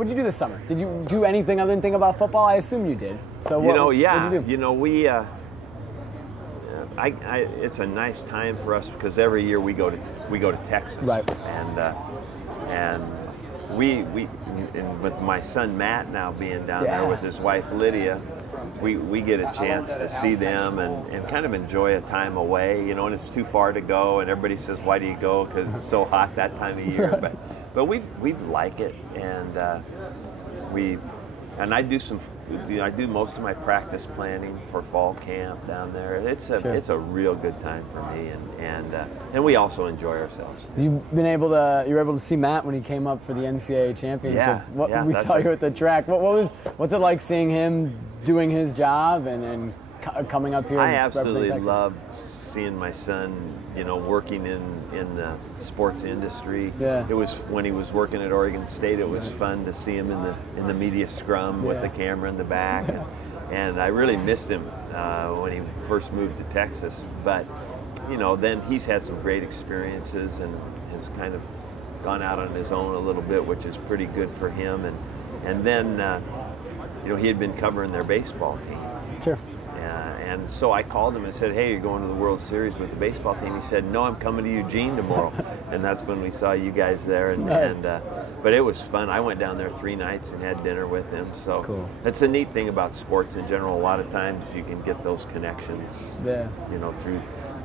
what did you do this summer? Did you do anything other than think about football? I assume you did. So what did you do? You know, we. It's a nice time for us because every year we go to Texas, right? And we with my son Matt now being down there with his wife Lydia, we get a chance to see them and kind of enjoy a time away, you know. And it's too far to go, and everybody says, "Why do you go?" Because it's so hot that time of year. Right. But we like it, and I do most of my practice planning for fall camp down there. It's a real good time for me, and we also enjoy ourselves. You were able to see Matt when he came up for the NCAA championships. We saw you at the track. What's it like seeing him doing his job and coming up here? I and absolutely Texas? love seeing my son, you know, working in the sports industry. Yeah. It was when he was working at Oregon State. It was fun to see him in the media scrum with the camera in the back, and I really missed him when he first moved to Texas. But you know, then he's had some great experiences and has kind of gone out on his own a little bit, which is pretty good for him. And then you know, he had been covering their baseball team. Sure. And so I called him and said, "Hey, you're going to the World Series with the baseball team." He said, "No, I'm coming to Eugene tomorrow." And that's when we saw you guys there. Nice. But it was fun. I went down there 3 nights and had dinner with him. So cool. That's a neat thing about sports in general. A lot of times you can get those connections, you know,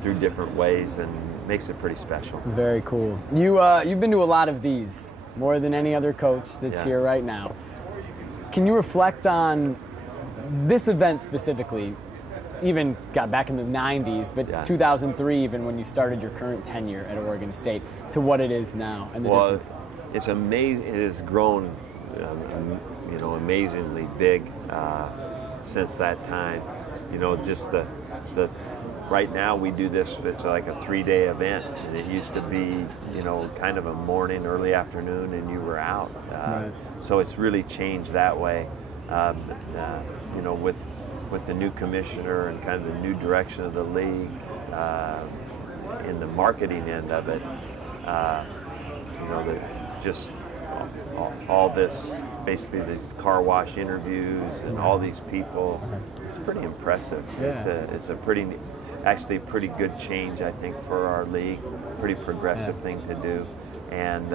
through different ways, and makes it pretty special. Very cool. You've been to a lot of these, more than any other coach that's here right now. Can you reflect on this event specifically? Even got back in the 90s, but 2003, even when you started your current tenure at Oregon State, to what it is now, and the difference. It's amazing. It has grown, you know, amazingly big since that time. You know, just the right now we do this. It's like a 3-day event, and it used to be, you know, kind of a morning, early afternoon, and you were out. Right. So it's really changed that way. You know, with the new commissioner and kind of the new direction of the league, in the marketing end of it, you know, just all this, basically these car wash interviews and all these people, it's pretty impressive. It's a pretty good change, I think, for our league. Pretty progressive thing to do, and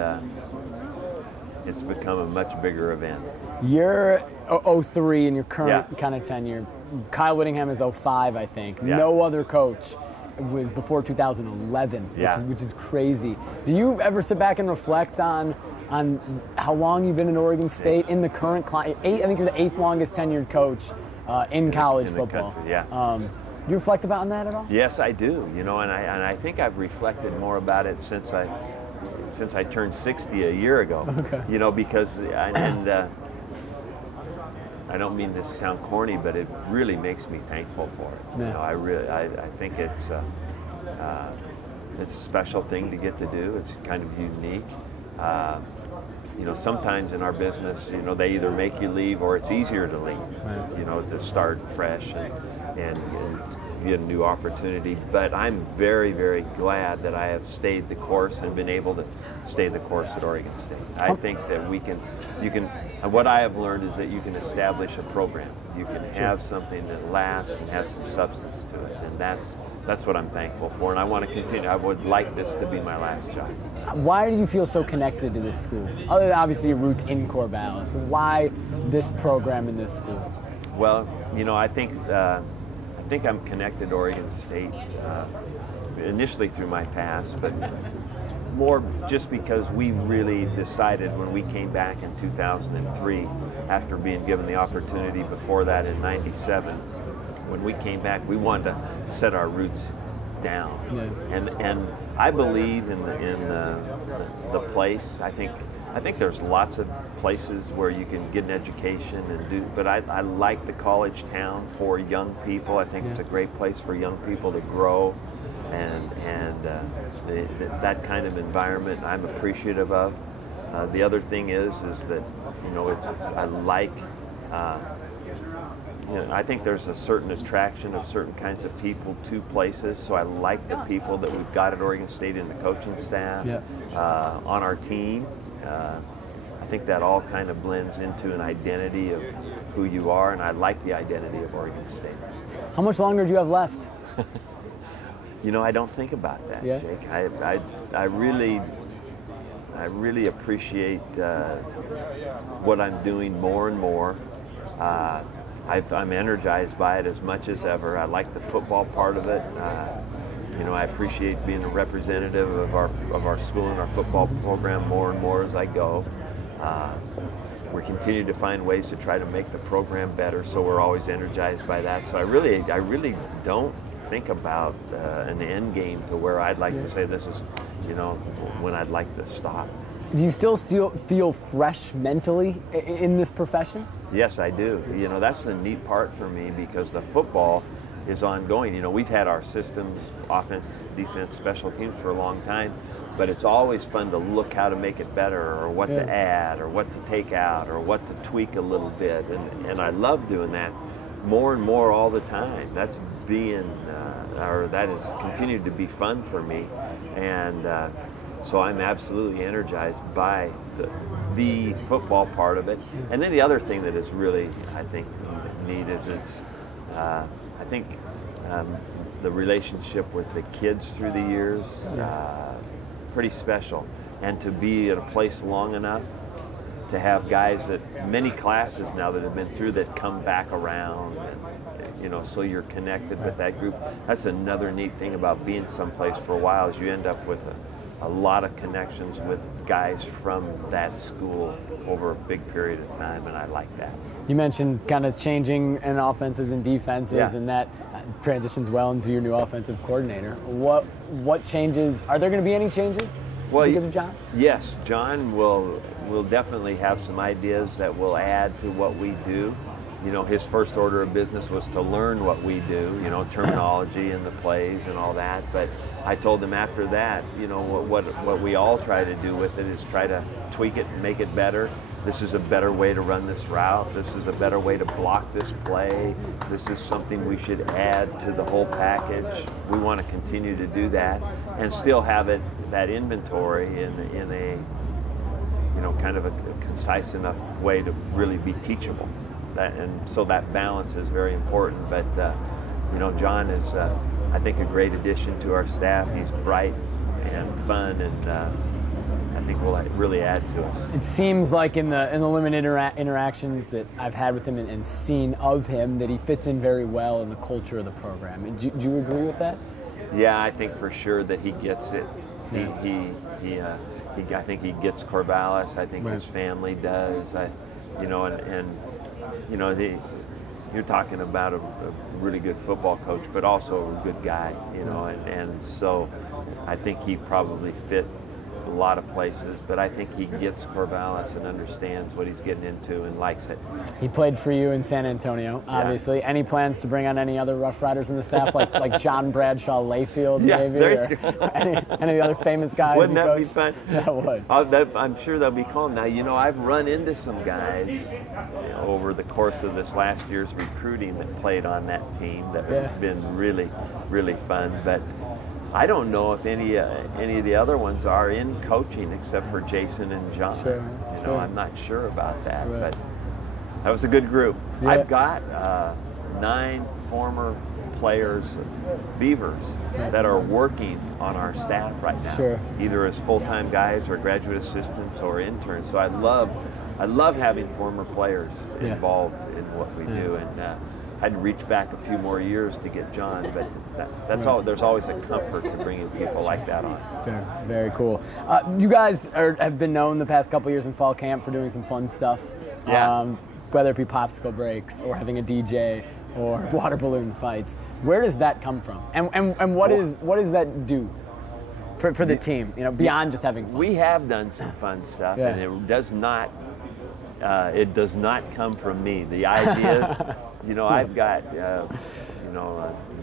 it's become a much bigger event. You're 03 in your current kind of tenure. Kyle Whittingham is 05, I think. Yeah. No other coach was before 2011, which is crazy. Do you ever sit back and reflect on how long you've been in Oregon State in the current I think you're the 8th longest tenured coach in college football. Country, do you reflect about that at all? Yes, I do. You know, and I think I've reflected more about it since I turned 60 a year ago. Okay. You know, because I don't mean this to sound corny, but it really makes me thankful for it. Yeah. You know, I think it's a special thing to get to do. It's kind of unique. You know, sometimes in our business, you know, they either make you leave or it's easier to leave. Right. You know, to start fresh and get a new opportunity. But I'm very, very glad that I have stayed the course and been able to stay the course at Oregon State. I think that what I have learned is that you can establish a program. You can have something that lasts and has some substance to it, and that's what I'm thankful for, and I want to continue. I would like this to be my last job. Why do you feel so connected to this school? Other than obviously your roots in Corvallis, but why this program in this school? Well, you know, I think I'm connected to Oregon State initially through my past, but more just because we really decided when we came back in 2003, after being given the opportunity before that in '97, when we came back, we wanted to set our roots down. Yeah. And I believe in the place. I think there's lots of places where you can get an education and do, but I like the college town for young people. I think it's a great place for young people to grow, and that kind of environment I'm appreciative of. The other thing is that, you know, I like, you know, I think there's a certain attraction of certain kinds of people to places, so I like the people that we've got at Oregon State in the coaching staff, on our team. I think that all kind of blends into an identity of who you are, and I like the identity of Oregon State. How much longer do you have left? You know, I don't think about that, yeah. Jake. I really appreciate what I'm doing more and more. I'm energized by it as much as ever. I like the football part of it. You know, I appreciate being a representative of our school and our football program more and more as I go. We continue to find ways to try to make the program better, so we're always energized by that. So I really don't think about an end game to where I'd like to say this is, you know, when I'd like to stop. Do you still feel fresh mentally in this profession? Yes, I do. You know, that's the neat part for me, because the football is ongoing. You know, we've had our systems, offense, defense, special teams for a long time, but it's always fun to look how to make it better, or what to add, or what to take out, or what to tweak a little bit. And I love doing that more and more all the time. That's that has continued to be fun for me. And so I'm absolutely energized by the football part of it. And then the other thing that is really, I think, neat is I think the relationship with the kids through the years, pretty special. And to be at a place long enough to have guys that, many classes now that have been through, that come back around, and, you know, so you're connected with that group. That's another neat thing about being someplace for a while, is you end up with a lot of connections with guys from that school over a big period of time, and I like that. You mentioned kind of changing in offenses and defenses, and that transitions well into your new offensive coordinator. What changes? Are there going to be any changes because of John? Yes, John will definitely have some ideas that will add to what we do. You know, his first order of business was to learn what we do, you know, terminology and the plays and all that. But I told him after that, you know, what we all try to do with it is try to tweak it and make it better. This is a better way to run this route. This is a better way to block this play. This is something we should add to the whole package. We want to continue to do that and still have that inventory in a, you know, kind of a concise enough way to really be teachable. And so that balance is very important. But you know, John is, I think, a great addition to our staff. He's bright and fun, and I think will really add to us. It seems like in the limited interactions that I've had with him and seen of him, that he fits in very well in the culture of the program. Do you agree with that? Yeah, I think for sure that he gets it. Yeah. I think he gets Corvallis. I think his family does. You know, and you know, you're talking about a really good football coach, but also a good guy, you know, and so I think he probably fit a lot of places, but I think he gets Corvallis and understands what he's getting into and likes it. He played for you in San Antonio, obviously. Yeah. Any plans to bring on any other Rough Riders in the staff, like John Bradshaw Layfield, maybe, or any of the other famous guys? Wouldn't that be fun? That would. I'm sure they'll be calling. Now, you know, I've run into some guys over the course of this last year's recruiting that played on that team that has been really, really fun, but I don't know if any of the other ones are in coaching except for Jason and John. Sure, you know, I'm not sure about that, but that was a good group. Yeah. I've got 9 former players, Beavers, that are working on our staff right now, either as full-time guys or graduate assistants or interns. So I love having former players involved in what we do, and I'd reach back a few more years to get John, but that's all. There's always a comfort to bringing people like that on. Very, very cool. You guys have been known the past couple years in fall camp for doing some fun stuff. Yeah. Whether it be popsicle breaks or having a DJ or water balloon fights. Where does that come from? And what does that do for the team? You know, beyond just having fun. We have done some fun stuff, and it does not come from me. The ideas. You know, I've got,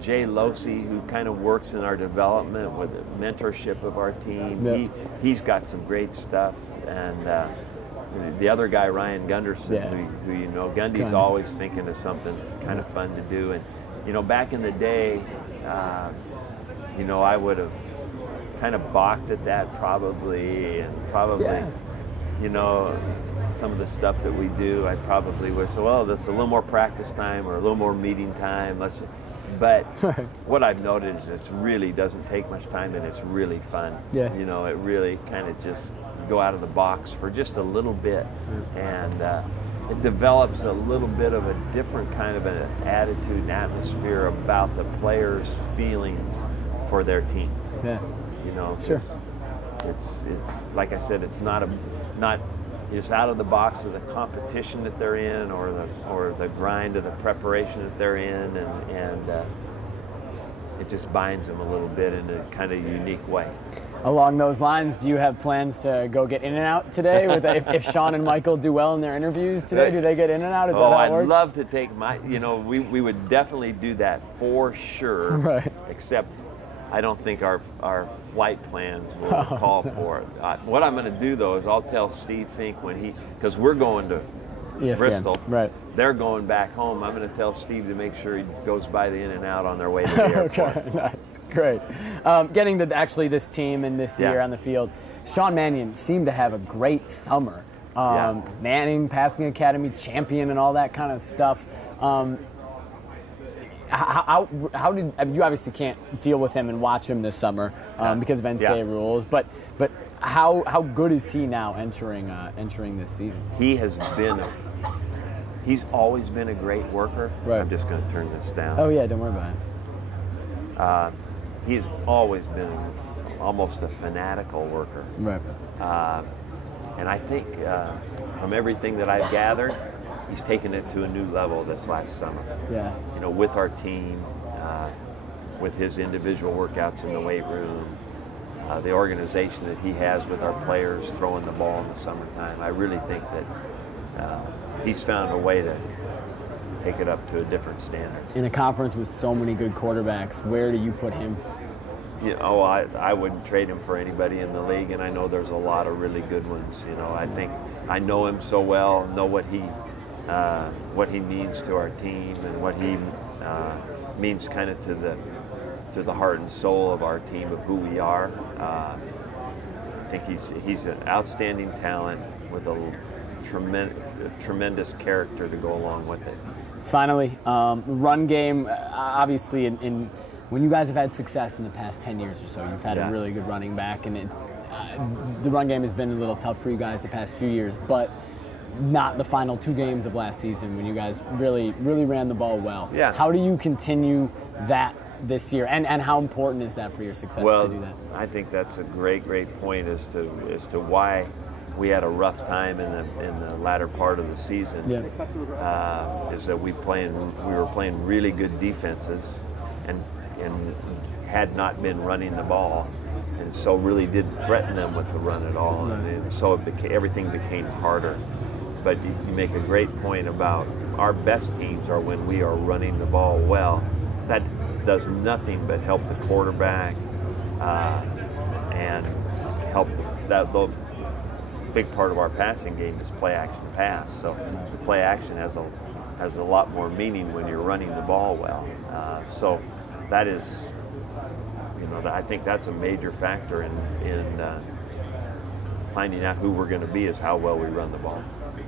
Jay Losey, who kind of works in our development with the mentorship of our team. Yep. He's got some great stuff. And the other guy, Ryan Gunderson, who you know, Gundy's always thinking of something kind of fun to do. And, you know, back in the day, you know, I would have kind of balked at that probably, you know, some of the stuff that we do, I probably would say, well, that's a little more practice time or a little more meeting time. But what I've noted is it really doesn't take much time, and it's really fun. Yeah. You know, it really kind of just go out of the box for just a little bit, and it develops a little bit of a different kind of an attitude and atmosphere about the players' feelings for their team. Yeah. You know, sure. It's like I said, it's not just out of the box of the competition that they're in, or the grind of the preparation that they're in, and it just binds them a little bit in a kind of unique way. Along those lines, do you have plans to go get in and out today? If Sean and Michael do well in their interviews today, do they get in and out? Is that how it works? I'd love to take we would definitely do that for sure. Right. Except I don't think our flight plans will call for it. What I'm going to do, though, is I'll tell Steve Fink because we're going to Bristol. Right. They're going back home. I'm going to tell Steve to make sure he goes by the In and Out on their way to the airport. Okay, nice, great. Getting to actually this team and this year on the field, Sean Mannion seemed to have a great summer. Manning, passing academy champion, and all that kind of stuff. How did you obviously can't deal with him and watch him this summer because of NCAA rules, but how good is he now entering this season? He's always been a great worker. Right. I'm just going to turn this down. Oh yeah, don't worry about it. He's always been almost a fanatical worker. Right. And I think from everything that I've gathered, he's taken it to a new level this last summer. Yeah. You know, with our team, with his individual workouts in the weight room, the organization that he has with our players throwing the ball in the summertime. I really think that he's found a way to take it up to a different standard. In a conference with so many good quarterbacks, where do you put him? You know, I wouldn't trade him for anybody in the league, and I know there's a lot of really good ones. You know, I think I know him so well, know what he means to our team, and what he means kind of to the heart and soul of our team, of who we are. I think he's an outstanding talent with a tremendous character to go along with it. Finally, run game, obviously, when you guys have had success in the past 10 years or so, you've had a really good running back, and the run game has been a little tough for you guys the past few years, but not the final 2 games of last season when you guys really ran the ball well. Yeah. How do you continue that this year, and how important is that for your success to do that? I think that's a great point as to why we had a rough time in the latter part of the season. Is that we were playing really good defenses and had not been running the ball, and so really didn't threaten them with the run at all, and so everything became harder. But you make a great point about our best teams are when we are running the ball well. That does nothing but help the quarterback and help the big part of our passing game is play action pass. So the play action has a lot more meaning when you're running the ball well. So that is, I think that's a major factor in finding out who we're going to be, is how well we run the ball.